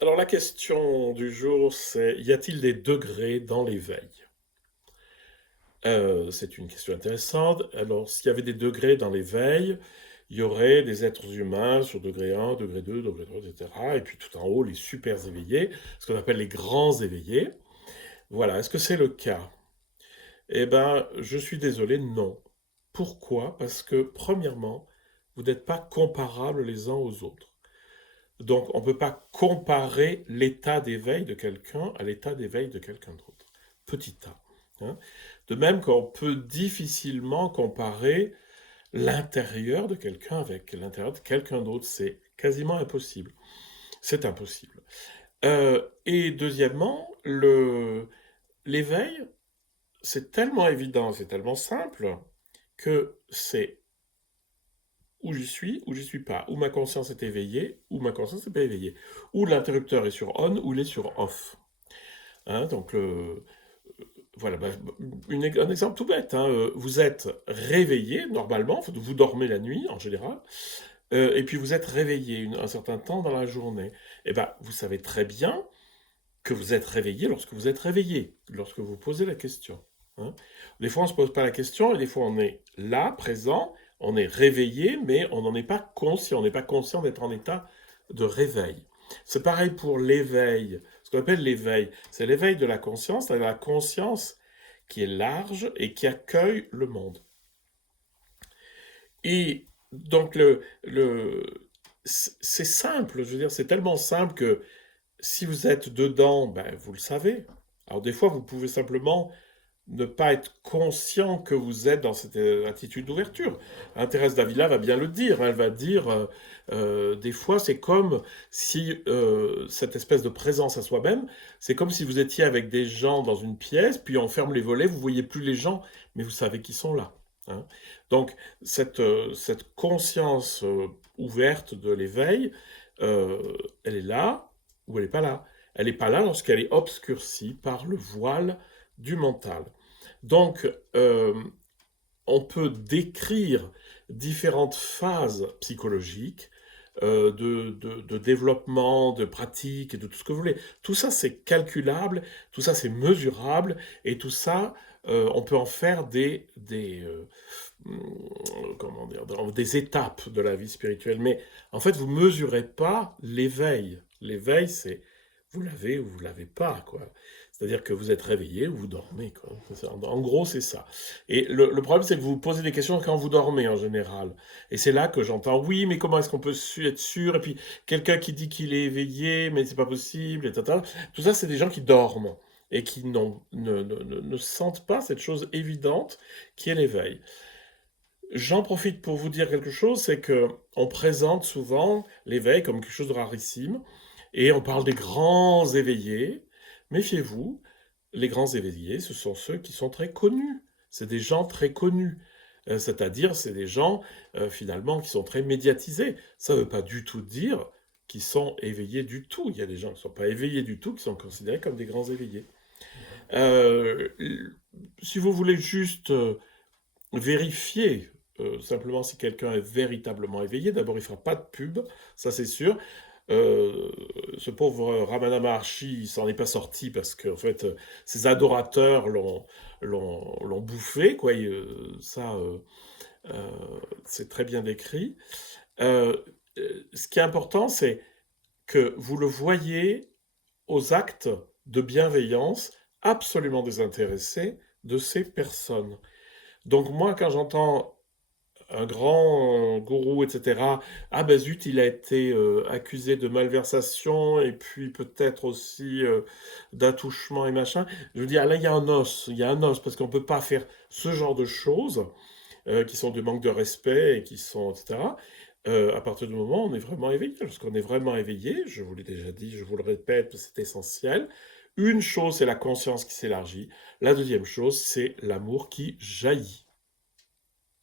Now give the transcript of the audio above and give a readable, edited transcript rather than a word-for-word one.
Alors la question du jour, c'est: y a-t-il des degrés dans l'éveil? C'est une question intéressante. Alors s'il y avait des degrés dans l'éveil, il y aurait des êtres humains sur degré 1, degré 2, degré 3, et cetera, et puis tout en haut, les super éveillés, ce qu'on appelle les grands éveillés. Voilà. Est-ce que c'est le cas? Eh ben, je suis désolé, non. Pourquoi? Parce que premièrement, vous n'êtes pas comparables les uns aux autres. Donc, on ne peut pas comparer l'état d'éveil de quelqu'un à l'état d'éveil de quelqu'un d'autre. Petit a. Hein. De même qu'on peut difficilement comparer l'intérieur de quelqu'un avec l'intérieur de quelqu'un d'autre. C'est quasiment impossible. C'est impossible. Et deuxièmement, l'éveil, c'est tellement évident, c'est tellement simple que c'est où je suis, ou je suis pas, où ma conscience est éveillée, ou ma conscience n'est pas éveillée, où l'interrupteur est sur on, ou il est sur off. Hein, donc, voilà, bah, un exemple tout bête. Hein, vous êtes réveillé, normalement, vous dormez la nuit, en général, et puis vous êtes réveillé un certain temps dans la journée. Et ben, vous savez très bien que vous êtes réveillé lorsque vous êtes réveillé, lorsque vous posez la question. Hein. Des fois, on ne se pose pas la question, et des fois, on est là, présent, on est réveillé, mais on n'en est pas conscient. On n'est pas conscient d'être en état de réveil. C'est pareil pour l'éveil. Ce qu'on appelle l'éveil, c'est l'éveil de la conscience, c'est la conscience qui est large et qui accueille le monde. Et donc, c'est simple, je veux dire, c'est tellement simple que si vous êtes dedans, ben, vous le savez. Alors des fois, vous pouvez simplement ne pas être conscient que vous êtes dans cette attitude d'ouverture. Hein, Thérèse d'Avila va bien le dire. Elle va dire, des fois, c'est comme si cette espèce de présence à soi-même, c'est comme si vous étiez avec des gens dans une pièce, puis on ferme les volets, vous voyez plus les gens, mais vous savez qu'ils sont là. Hein. Donc cette conscience ouverte de l'éveil, euh, elle est là ou elle n'est pas là. Elle n'est pas là lorsqu'elle est obscurcie par le voile du mental. Donc, on peut décrire différentes phases psychologiques de développement, de pratique, et de tout ce que vous voulez. Tout ça, c'est calculable, tout ça, c'est mesurable, et tout ça, on peut en faire comment dire, des étapes de la vie spirituelle. Mais en fait, vous mesurez pas l'éveil. L'éveil, c'est vous l'avez ou vous l'avez pas, quoi. C'est-à-dire que vous êtes réveillé ou vous dormez, quoi. En gros, c'est ça. Et le problème, c'est que vous vous posez des questions quand vous dormez, en général. Et c'est là que j'entends, oui, mais comment est-ce qu'on peut être sûr? Et puis, quelqu'un qui dit qu'il est éveillé, mais c'est pas possible, et tata. Tout ça, c'est des gens qui dorment et qui ne sentent pas cette chose évidente qui est l'éveil. J'en profite pour vous dire quelque chose, c'est que on présente souvent l'éveil comme quelque chose de rarissime, et on parle des grands éveillés. Méfiez-vous, les grands éveillés, ce sont ceux qui sont très connus. C'est des gens très connus. C'est-à-dire, c'est des gens, finalement, qui sont très médiatisés. Ça ne veut pas du tout dire qu'ils sont éveillés du tout. Il y a des gens qui ne sont pas éveillés du tout, qui sont considérés comme des grands éveillés. Euh, Si vous voulez juste vérifier simplement si quelqu'un est véritablement éveillé. D'abord, il ne fera pas de pub, ça c'est sûr. Euh, Ce pauvre Ramana Maharshi, il s'en est pas sorti parce que en fait, ses adorateurs l'ont bouffé, quoi. Ça, euh, c'est très bien décrit. Euh, ce qui est important, c'est que vous le voyez aux actes de bienveillance absolument désintéressés de ces personnes. Donc moi, quand j'entends un grand gourou, etc. Ah ben zut, il a été accusé de malversation et puis peut-être aussi d'attouchement et machin. Je veux dire, là, il y a un os, parce qu'on ne peut pas faire ce genre de choses qui sont de manque de respect et qui sont, etc. À partir du moment où on est vraiment éveillé. Lorsqu'on est vraiment éveillé, je vous l'ai déjà dit, je vous le répète, c'est essentiel. Une chose, c'est la conscience qui s'élargit. La deuxième chose, c'est l'amour qui jaillit.